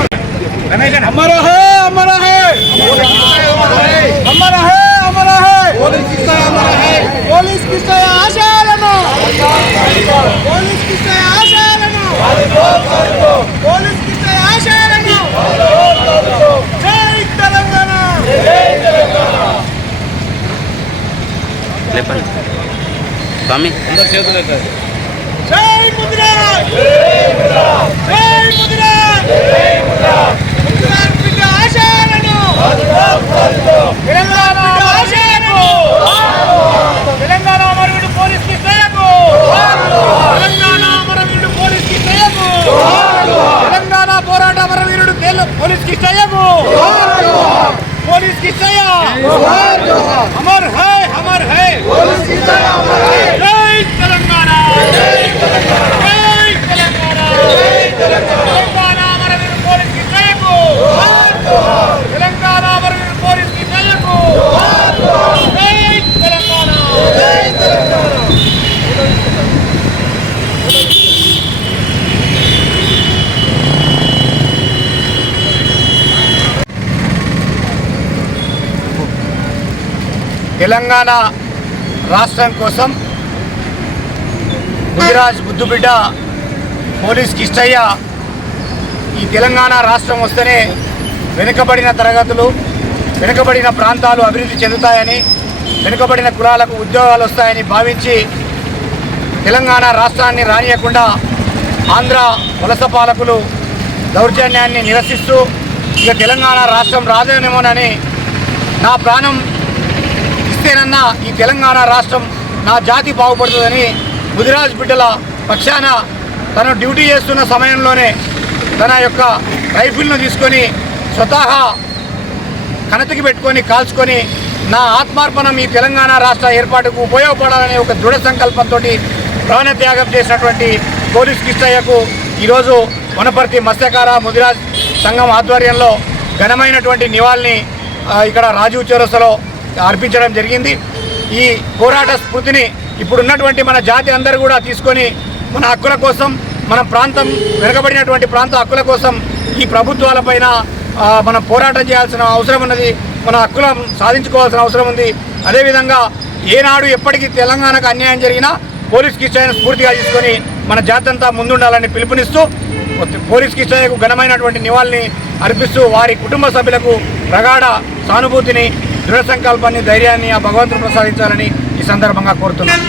हमारा है हमारा है हमारा है हमारा है పోలీస్ కిష్టయ్య ఆశయాలను పోలీస్ కిష్టయ్య ఆశయాలను పోలీస్ కిష్టయ్య ఆశయాలను జై తెలంగాణ లేపండి స్వామి అందరూ చేతులు ఎత్తారు. జై ముదిరాజ్ జై ముదిరాజ్ ముదిరాజ్ బిడ్డ ఆశయాలను తెలంగాణ బిడ్డ ఆశయాలను తెలంగాణ అమరవీరుడు పోలీస్ కిష్టయ్యకు తెలంగాణ అమరవీరుడు పోలీస్ కిష్టయ్యకు తెలంగాణ పోరాట అమరవీరుడు పోలీస్ కిష్టయ్యకు పోలీస్ కిష్టయ్య అమర్ హై పోలీస్ కిష్టయ్య అమర్ హై జై తెలంగాణ జై తెలంగాణ జై తెలంగాణ జై తెలంగాణ తెలంగాణ అమరవీరుడు పోలీస్ కిష్టయ్యకు తెలంగాణ అమరవీరుడు పోలీస్ కిష్టయ్యకు జై తెలంగాణ జై తెలంగాణ తెలంగాణ రాష్ట్రం కోసం ముదిరాజ్ బుద్ధుబిడ్డ పోలీస్ కిష్టయ్య ఈ తెలంగాణ రాష్ట్రం వస్తేనే వెనుకబడిన తరగతులు వెనుకబడిన ప్రాంతాలు అభివృద్ధి చెందుతాయని వెనుకబడిన కులాలకు ఉద్యోగాలు వస్తాయని భావించి తెలంగాణ రాష్ట్రాన్ని రానియకుండా ఆంధ్ర వలస పాలకులు దౌర్జన్యాన్ని నిరసిస్తూ ఇక తెలంగాణ రాష్ట్రం రాదేమోనని నా ప్రాణం ఇస్తేనన్నా ఈ తెలంగాణ రాష్ట్రం నా జాతి బాగుపడుతుందని ముదిరాజ్ బిడ్డల పక్షాన తను డ్యూటీ చేస్తున్న సమయంలోనే తన యొక్క రైఫిల్ను తీసుకొని స్వతహా కనతికి పెట్టుకొని కాల్చుకొని నా ఆత్మార్పణం ఈ తెలంగాణ రాష్ట్ర ఏర్పాటుకు ఉపయోగపడాలనే ఒక దృఢ సంకల్పంతో ప్రాణత్యాగం చేసినటువంటి పోలీస్ కిష్టయ్యకు ఈరోజు వనపర్తి మత్స్యకార ముదిరాజ్ సంఘం ఆధ్వర్యంలో ఘనమైనటువంటి నివాళిని ఇక్కడ రాజీవ్ చౌరస్తాలో అర్పించడం జరిగింది. ఈ పోరాట స్ఫూర్తిని ఇప్పుడున్నటువంటి మన జాతి అందరూ కూడా తీసుకొని మన హక్కుల కోసం మన ప్రాంతం వెనుకబడినటువంటి ప్రాంత హక్కుల కోసం ఈ ప్రభుత్వాలపైన మనం పోరాటం చేయాల్సిన అవసరం ఉన్నది. మన హక్కులను సాధించుకోవాల్సిన అవసరం ఉంది. అదేవిధంగా ఏనాడు ఎప్పటికీ తెలంగాణకు అన్యాయం జరిగినా పోలీస్ కిష్టయ్యను స్ఫూర్తిగా తీసుకొని మన జాతి అంతా ముందుండాలని పిలుపునిస్తూ పోలీస్ కిష్టయ్యకు ఘనమైనటువంటి నివాళిని అర్పిస్తూ వారి కుటుంబ సభ్యులకు ప్రగాఢ సానుభూతిని దృఢ సంకల్పాన్ని ధైర్యాన్ని ఆ భగవంతుడు ప్రసాదించాలని ఈ సందర్భంగా కోరుతున్నాను.